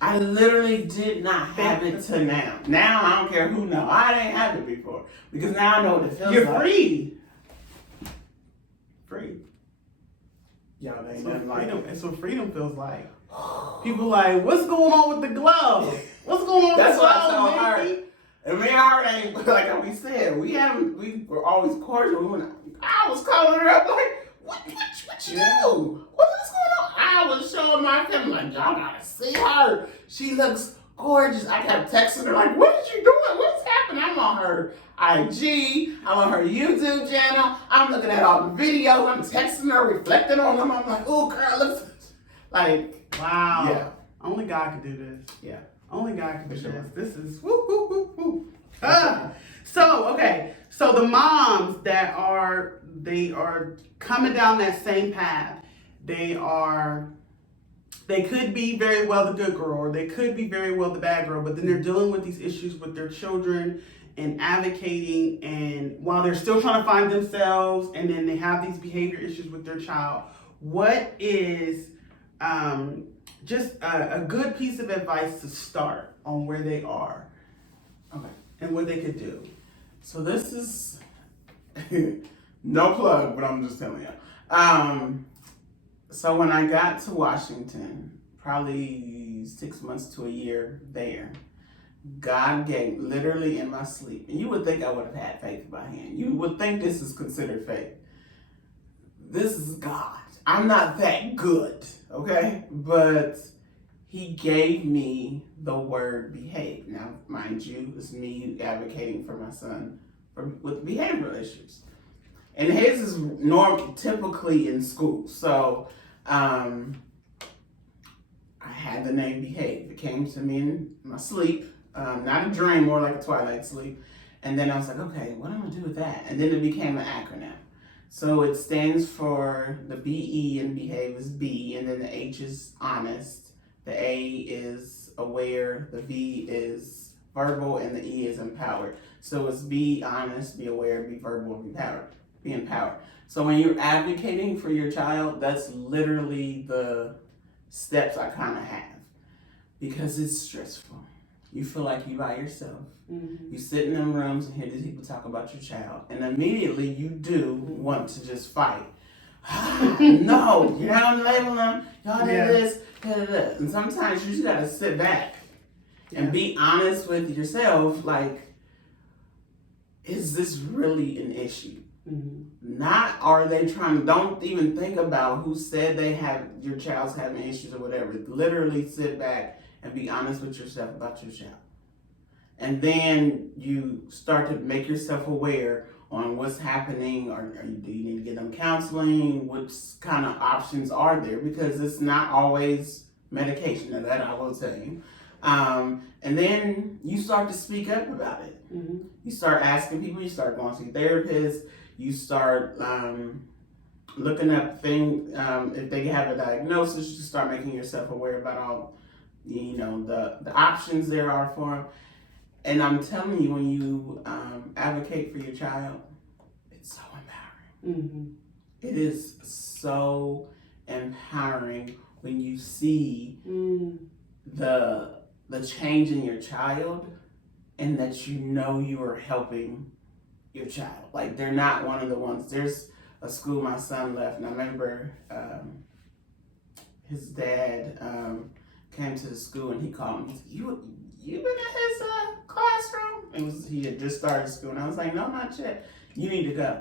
I literally did not have it to now. Now I don't care who knows. I didn't have it before because now I know what it feels like. You're free. Free. Y'all ain't nothing like it. That's what freedom feels like. People like, what's going on with the glove? What's going on with the glove? That's why it's so hard. And me and her ain't, like we said, we were always cordial. I was calling her up like, what you do? What is going on? I was showing my family, like, y'all gotta see her. She looks gorgeous. I kept texting her, like, what is you doing? What's happening? I'm on her IG. I'm on her YouTube channel. I'm looking at all the videos. I'm texting her, reflecting on them. I'm like, oh, girl, looks like, wow. Yeah. Only God can do this. Yeah. Only God can do this. This is woo, woo, woo, woo. So the moms that they are coming down that same path. They could be very well the good girl, or they could be very well the bad girl, but then they're dealing with these issues with their children and advocating, and while they're still trying to find themselves, and then they have these behavior issues with their child. What is just a good piece of advice to start on where they are, okay, and what they could do? So this is no plug, but I'm just telling you. So when I got to Washington, probably 6 months to a year there, God gave literally in my sleep, and you would think I would have had faith by hand. You would think this is considered faith. This is God. I'm not that good, okay? But he gave me the word behave. Now, mind you, it's me advocating for my son with behavioral issues. And his is typically in school. So I had the name Behave. It came to me in my sleep. Not a dream, more like a twilight sleep. And then I was like, okay, what am I going to do with that? And then it became an acronym. So it stands for the BE in Behave is B, and then the H is honest, The A is aware, the V is verbal, and the E is empowered. So it's be honest, be aware, be verbal, be empowered. So when you're advocating for your child, that's literally the steps I kind of have, because it's stressful. You feel like you by yourself. You sit in them rooms and hear these people talk about your child, and immediately you do want to just fight. No, you're not gonna label them. Y'all did this, and sometimes you just gotta sit back and be honest with yourself. Like, is this really an issue? Not are they trying to, don't even think about who said your child's having issues or whatever. Literally sit back and be honest with yourself about your child. And then you start to make yourself aware on what's happening, or do you need to get them counseling? What kind of options are there? Because it's not always medication, that I will tell you. And then you start to speak up about it. You start asking people, you start going to see therapists, you start looking up things, if they have a diagnosis, you start making yourself aware about all, the options there are for them. And I'm telling you, when you advocate for your child, it's so empowering. It is so empowering when you see the change in your child, and that you are helping your child. Like, they're not one of the ones. There's a school my son left, and I remember his dad came to the school and he called me. He said, you been in his classroom? He had just started school, and I was like, no, not yet. You need to go.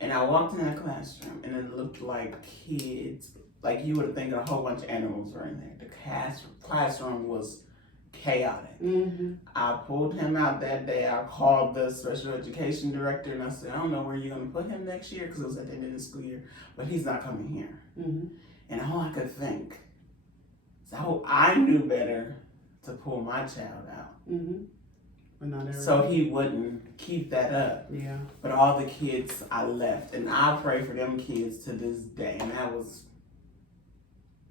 And I walked in that classroom, and it looked like kids, like you would think a whole bunch of animals were in there. The classroom was chaotic. I pulled him out that day. I called the special education director, and I said, I don't know where you're going to put him next year, because it was at the end of the school year, but he's not coming here. And all I could think, so I knew better to pull my child out. But not so he wouldn't keep that up. But all the kids I left, and I pray for them kids to this day, and that was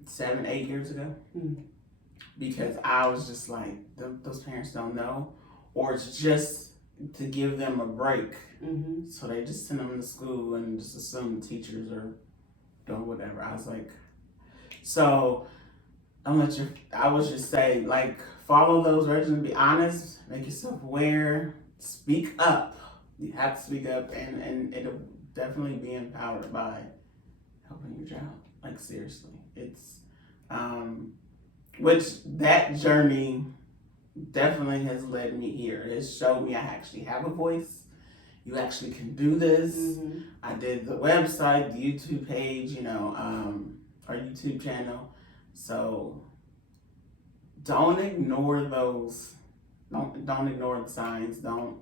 7-8 years ago. Because I was just like, those parents don't know, or it's just to give them a break. So they just send them to school and just assume the teachers are doing whatever. I was like, so I would just say, like, follow those regimens, be honest, make yourself aware, speak up. You have to speak up, and it'll definitely be empowered by helping your child. Like, seriously, it's which that journey definitely has led me here. It showed me I actually have a voice. You actually can do this. I did the website, the YouTube page, our YouTube channel. So don't ignore those. Don't ignore the signs. Don't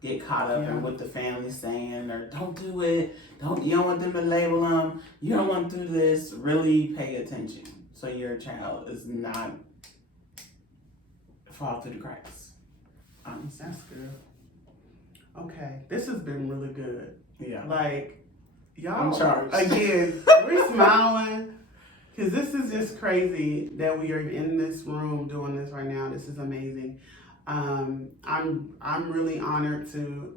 get caught up in what the family's saying, or don't do it. You don't want them to label them. You don't want to do this. Really pay attention so your child is not fall through the cracks. Honestly. That's good. Okay, this has been really good. Yeah. Like, y'all, I'm charged. Again, we're smiling because this is just crazy that we are in this room doing this right now. This is amazing. I'm really honored to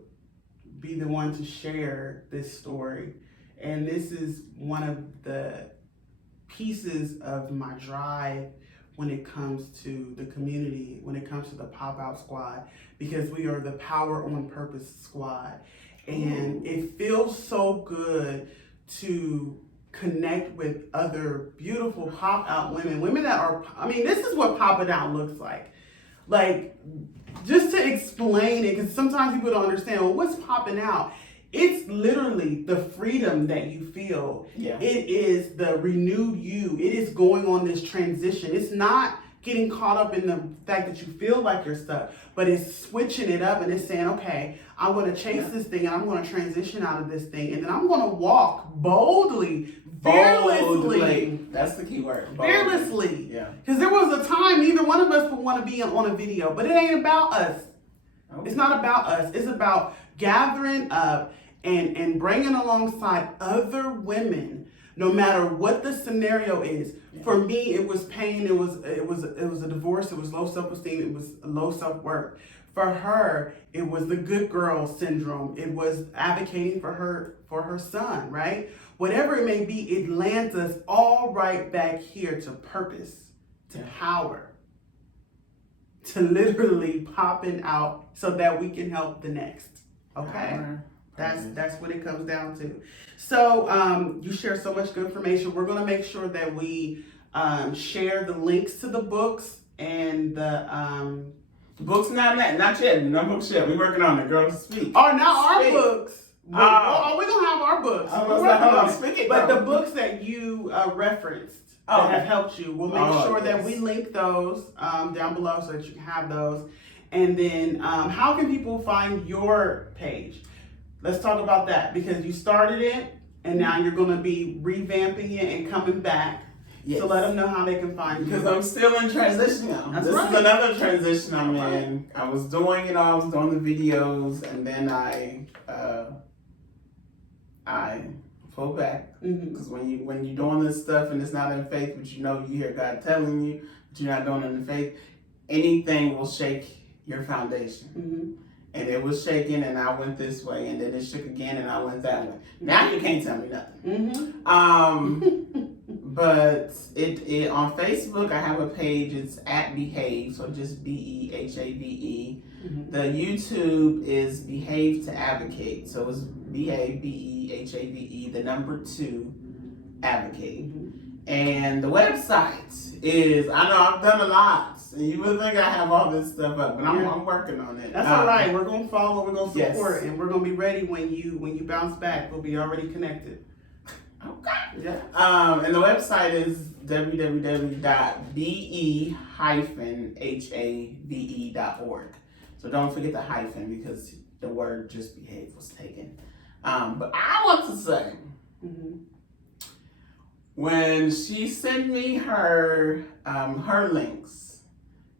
be the one to share this story, and this is one of the pieces of my drive when it comes to the community, when it comes to the Pop-Out Squad, because we are the Power on Purpose Squad. And it feels so good to connect with other beautiful pop-out women that are, this is what popping out looks like. Like, just to explain it, because sometimes people don't understand, well, what's popping out? It's literally the freedom that you feel. Yeah. It is the renewed you. It is going on this transition. It's not getting caught up in the fact that you feel like you're stuck, but it's switching it up and it's saying, okay, I'm going to chase this thing and I'm going to transition out of this thing, and then I'm going to walk boldly, fearlessly. That's the key word. Fearlessly. Yeah. Because there was a time neither one of us would want to be on a video, but it ain't about us. Okay. It's not about us. It's about gathering up and bringing alongside other women no matter what the scenario is. For me, it was pain. It was a divorce. It was low self-esteem. It was low self-worth. For her, it was the good girl syndrome. It was advocating for her son, right? Whatever it may be, it lands us all right back here to purpose, to power, to literally popping out so that we can help the next. Okay? That's what it comes down to. So you share so much good information. We're going to make sure that we share the links to the books and the books. Not yet. No books yet. We're working on it. Girls, speak. Oh, not our books. We're gonna have our books. But the books that you referenced that have helped you, we'll make sure that we link those down below so that you can have those. And then, how can people find your page? Let's talk about that, because you started it and now you're going to be revamping it and coming back. Yes. So let them know how they can find you. Because I'm still in transition now. This is another transition I'm in. I was doing it all. I was doing the videos, and then I pull back. Because when you're doing this stuff and it's not in faith, but you hear God telling you, but you're not doing it in faith, anything will shake your foundation. And it was shaking, and I went this way, and then it shook again, and I went that way. Now you can't tell me nothing. But it on Facebook, I have a page. It's at Behave, so just BEHAVE. The YouTube is Behave to Advocate, so it's Behave, BEHAVE, the number 2, Advocate. And the website is, I know I've done a lot, and you would think I have all this stuff up, but I'm working on it. That's all right. We're going to follow, we're going to support, and we're going to be ready when you bounce back. We'll be already connected. Okay. Yeah. And the website is www.be-have.org. So don't forget the hyphen, because the word just behave was taken. But I want to say, when she sent me her links,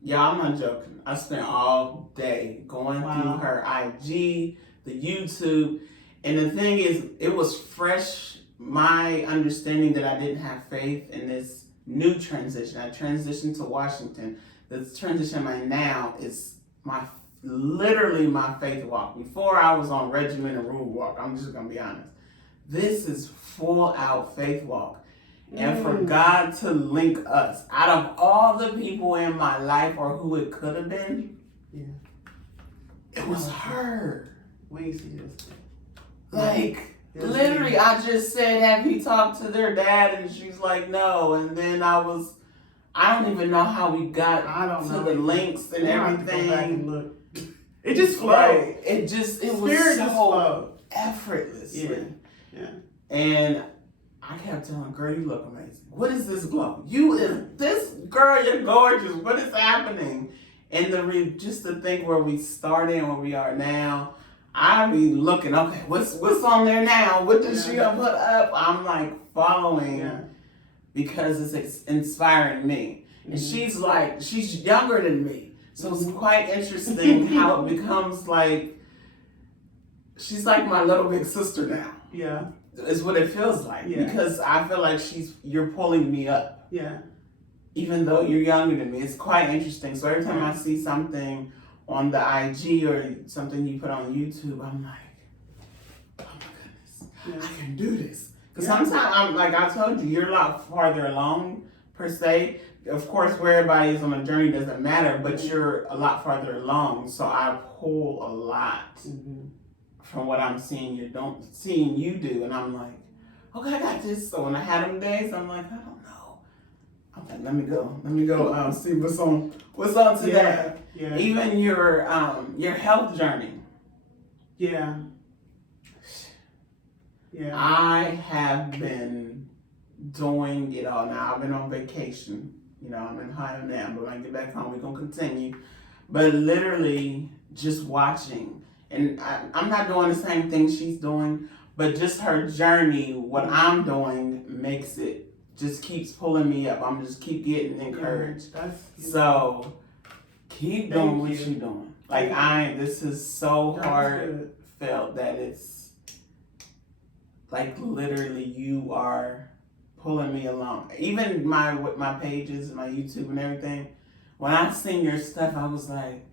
y'all, I'm not joking. I spent all day going through her IG, the YouTube, and the thing is, it was fresh. My understanding that I didn't have faith in this new transition. I transitioned to Washington. The transition I'm in now is literally my faith walk. Before, I was on regimen and rule walk. I'm just gonna be honest. This is full out faith walk. And for God to link us, out of all the people in my life or who it could have been, it was her. Literally, I just said, have you talked to their dad? And she's like, no. And then I don't even know how we got to the links and everything. It just flowed. It was so effortlessly. Yeah. And I kept telling her, girl, you look amazing. What is this glow? This girl, you're gorgeous. What is happening? And just to think where we started and where we are now, I be looking, okay, what's on there now? What does she put up? I'm like following because it's inspiring me. And she's younger than me. So it's quite interesting how it becomes like, she's like my little big sister now. Yeah. Is what it feels like. Yeah. Because I feel like you're pulling me up. Yeah. Even though you're younger than me. It's quite interesting. So every time I see something on the IG or something you put on YouTube, I'm like, oh my goodness, I can do this. Because sometimes, I told you, you're a lot farther along, per se. Of course, where everybody is on a journey doesn't matter, but you're a lot farther along. So I pull a lot from what I'm seeing you do. And I'm like, okay, I got this. So when I had them days, I'm like, I don't know. Okay, let me go see what's on today. Yeah. Even your health journey. Yeah. I have been doing it all now. I've been on vacation. I'm in Ohio now, but when I get back home, we're gonna continue. But literally just watching, and I'm not doing the same thing she's doing, but just her journey, what I'm doing makes it just keeps pulling me up. I'm just keep getting encouraged. So keep doing what you're doing. This is so heartfelt that it's like literally you are pulling me along. Even with my pages, my YouTube and everything. When I seen your stuff, I was like,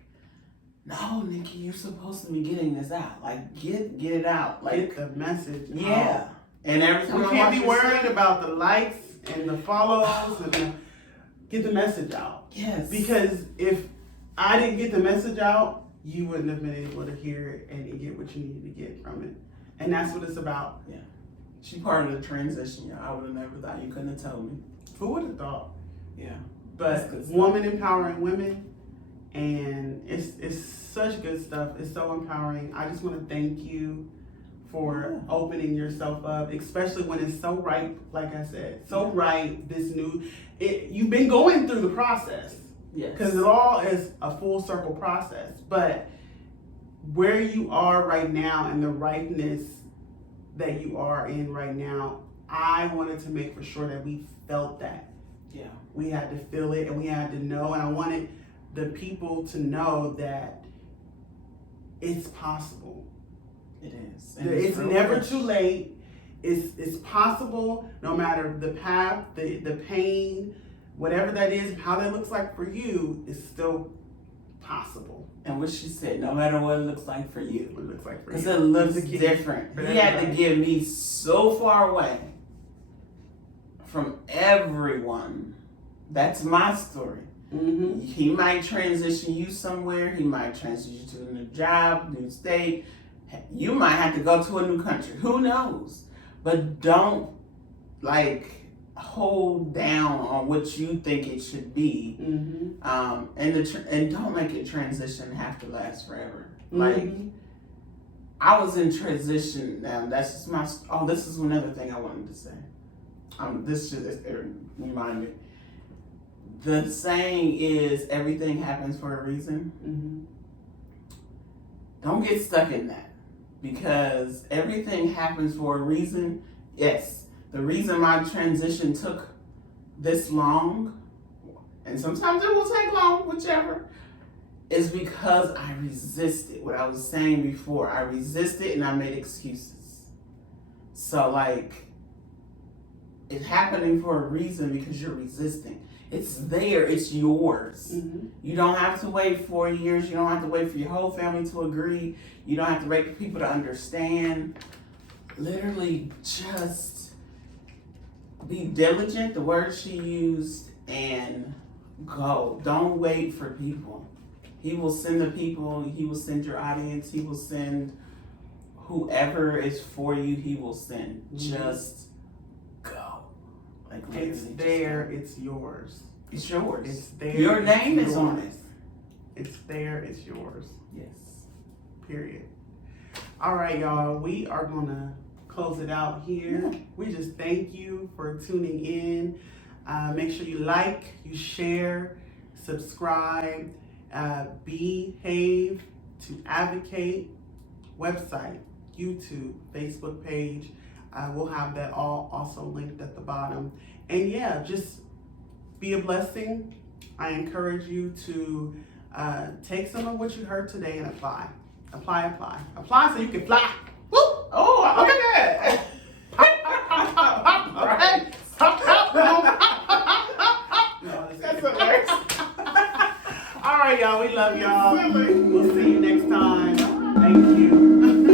no, Nikki, you're supposed to be getting this out. Like, get it out. Like, get the message. Yeah. And every time we can't be worried about the likes and the follows and get the message out. Yes. Because if I didn't get the message out, you wouldn't have been able to hear it and get what you needed to get from it. And that's what it's about. Yeah. She part of the transition, y'all. I would have never thought. You couldn't have told me. Who would have thought? Yeah. But woman empowering women, and it's such good stuff. It's so empowering. I just want to thank you for opening yourself up, especially when it's so right, like I said, so right, this new, you've been going through the process. Yes. Because it all is a full circle process. But where you are right now and the rightness that you are in right now, I wanted to make for sure that we felt that. Yeah. We had to feel it and we had to know, and I wanted the people to know that it's possible. It is. And it's never too late. It's possible, no matter the path, the pain, whatever that is, how that looks like for you, is still possible. And what she said, no matter what it looks like for you. What it looks like for you. Because it looks different. He had to get me so far away from everyone. That's my story. Mm-hmm. He might transition you somewhere. He might transition you to a new job, new state. You might have to go to a new country. Who knows? But don't hold down on what you think it should be. Mm-hmm. And don't make it transition have to last forever. Mm-hmm. I was in transition now. That's just this is another thing I wanted to say. This should remind me. The saying is, everything happens for a reason. Mm-hmm. Don't get stuck in that, because everything happens for a reason. Yes, the reason my transition took this long, and sometimes it will take long, whichever, is because I resisted what I was saying before. I resisted and I made excuses. So it's happening for a reason because you're resisting. It's there, it's yours. Mm-hmm. You don't have to wait 4 years. You don't have to wait for your whole family to agree. You don't have to wait for people to understand. Literally just be diligent, the word she used, and go. Don't wait for people. He will send the people, he will send your audience, he will send whoever is for you, he will send. Mm-hmm. Just go. It's there, it's yours. It's yours. It's there. Your name is on it. It's there, it's yours. Yes. Period. All right, y'all. We are going to close it out here. Yeah. We just thank you for tuning in. Make sure you like, you share, subscribe, behave to advocate, website, YouTube, Facebook page. We'll have that all also linked at the bottom. And yeah, just be a blessing. I encourage you to take some of what you heard today and apply. Apply so you can fly. Woo! Oh, look at that. Okay. No, that's hilarious. All right, y'all. We love y'all. We'll see you next time. Thank you.